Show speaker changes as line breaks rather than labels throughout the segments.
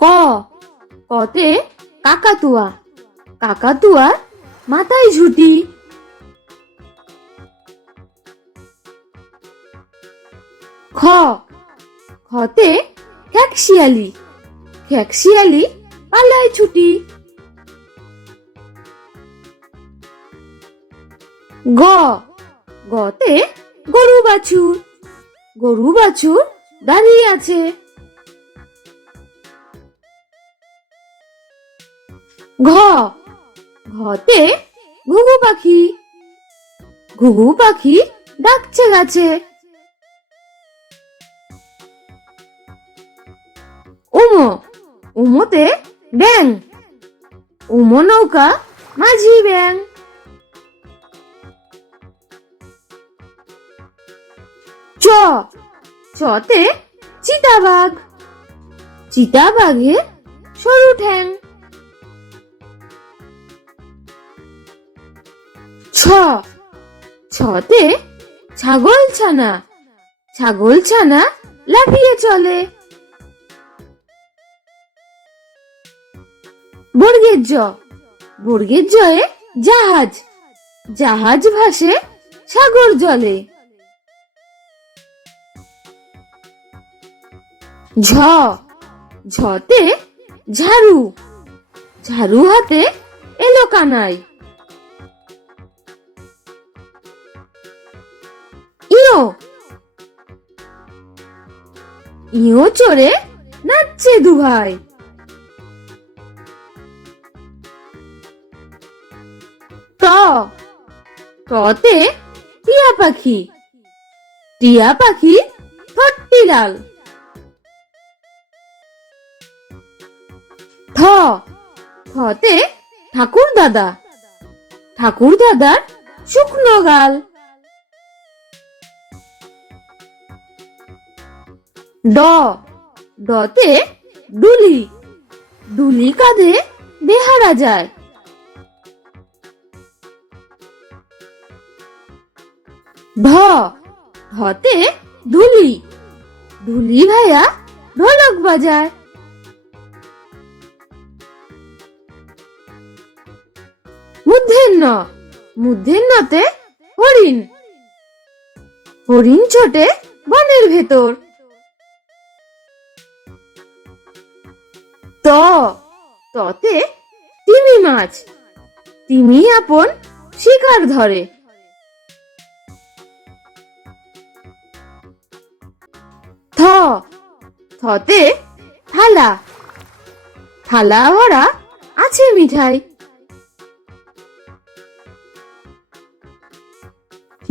ক? কতে কাকাতুয়া। কাকাতুয়ার মাথায় ঝুটি। খ? খতে খ্যাকশিয়ালি। খ্যাকশিয়ালি পালায় ছুটি। গ? গতে গরু বাছুর। গরু বাছুর দাঁড়িয়ে আছে। ঘ। ঘতে ঘুঘু পাখি। ঘুঘু পাখি ডাকছে গাছে। উমো। উমোতে ব্যাং। উমো নৌকা, মাঝি ব্যাং। চ। চতে চিতাবাঘ। চিতাবাঘের সরু ঠ্যাং। ছ। ছতে ছাগল ছানা। ছাগল ছানা লাফিয়ে চলে। বর্গের জ। বর্গের জয়ে জাহাজ। জাহাজ ভাসে সাগর জলে। ঝ। ঝতে ঝাড়ু। ঝাড়ু হাতে এলো কানাই ইও ইও চড়ে নাচছে দুভাই। ট টতে টিয়া পাখি। টিয়া পাখি থট্টি লাল থ থতে ঠাকুর দাদা ঠাকুর দাদার শুকনো গাল। ড ডতে ডুলি ডুলি কাঁধে বেহারা যায়। ঢ ঢতে ধুলি ধুলি ভাইয়া ঢোলক বাজায়। মূর্ধন্য মূর্ধন্যতে হরিণ হরিণ ছোটে বনের ভেতর। ততে তিমি মাছ। তিমি আপন শিকার ধরে। থ, থতে থালা। থালা ভরা আছে মিঠাই।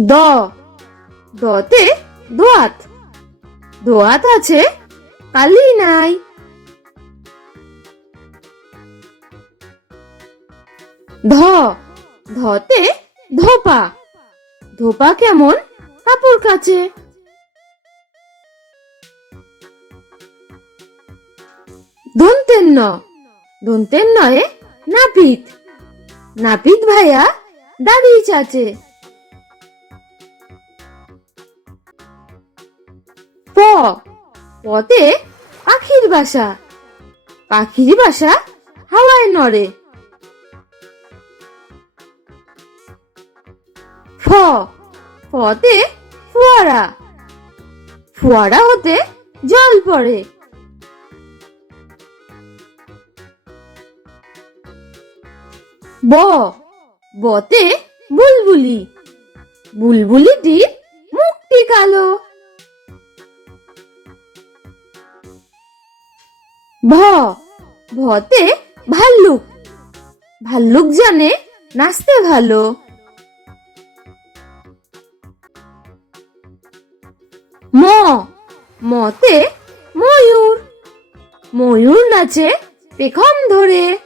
দ, দতে দোয়াত। দোয়াত আছে কালি নাই। ধ, ধতে ধোপা। ধোপা কেমন? কাপড় কাচে। দন্তের ন দন্তের নয়ে নাপিত। নাপিত ভাইয়া দাঁড়িয়ে চাচে। প পতে পাখির বাসা। পাখির বাসা হাওয়ায় নড়ে। ফতে ফোয়ারা। ফোয়ারা হতে জল পড়ে। ব, বতে বুলবুলি। বুলবুলিটির মুক্তি কালো। ভ, ভতে ভাল্লুক। ভাল্লুক জানে নাচতে ভালো। মতে ময়ূর। ময়ূর নাচে পেখম ধরে।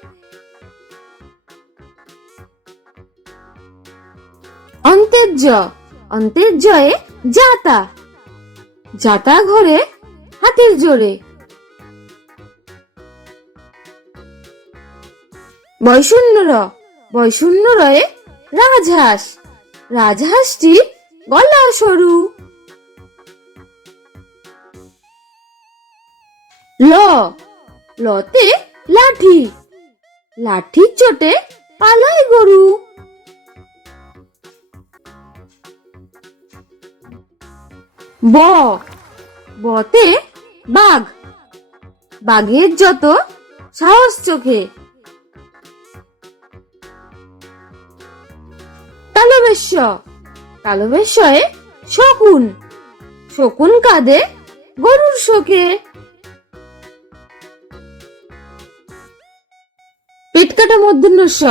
অন্তের জ, অন্তের জয়ে জাতা জাতা ঘরে হাতের জোরে। বৈশূন্য র, বৈশূন্য রয়ে রাজহাঁস। রাজহাঁসটি গলা সরু। ল। লতে লাঠি। লাঠির চোটে পালায় গরু। ব। বতে বাঘ। বাঘের যত সাহস চোখে। তালবেশ্য। তালবেশ্বয়ে শকুন। শকুন কাঁদে গরুর শোকে। কাটা মধ্যাহ্ন স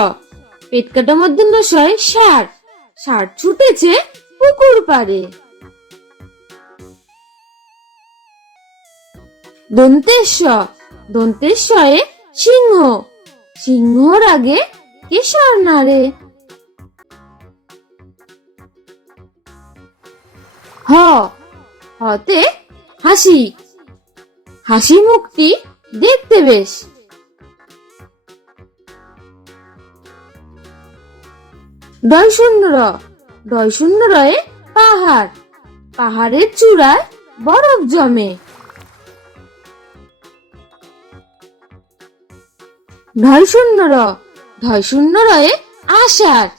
পেট কাটা মধ্যাহ্ন ষাট ষাট ছুটেছে পুকুর দন্তেশ্বয়ে সিংহ। সিংহর আগে কেশর নাড়ে। হ। হতে হাসি। হাসি মুখটি দেখতে বেশ। ডয় শূন্য র রয়ে পাহাড়, পাহাড়ের চূড়ায় বরফ জমে। ঢয় শূন্য ঢয় শূন্য রয়ে আষাঢ়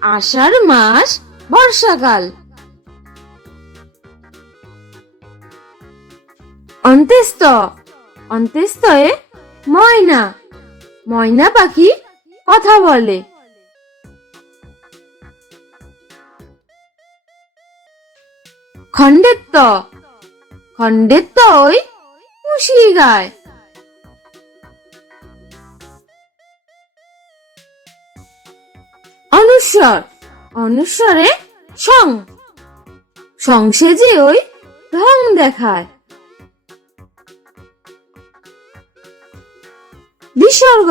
আষাঢ় মাস, বর্ষাকাল। অন্ত্যেস্ত অন্ত্যেস্তয়ে ময়না। ময়না পাখি কথা বলে। খণ্ডেত্ব খণ্ডেত্ব ওই খুশি গায় অনুস্বর। অনুস্বরে সং। সংসেজে ওই ঢং দেখায়। বিসর্গ।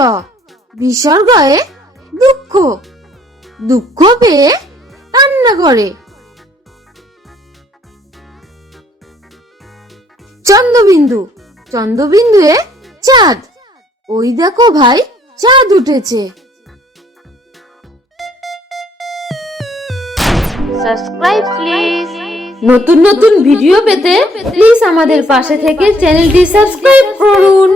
বিসর্গয়ে দুঃখ। দুঃখ পেয়ে কান্না করে। চন্দ্রবিন্দুয়ে চাঁদ। ওই দেখো ভাই চাঁদ উঠেছে।
সাবস্ক্রাইব প্লিজ
নতুন নতুন ভিডিও পেতে প্লিজ আমাদের পাশে থেকে চ্যানেলটি সাবস্ক্রাইব করুন।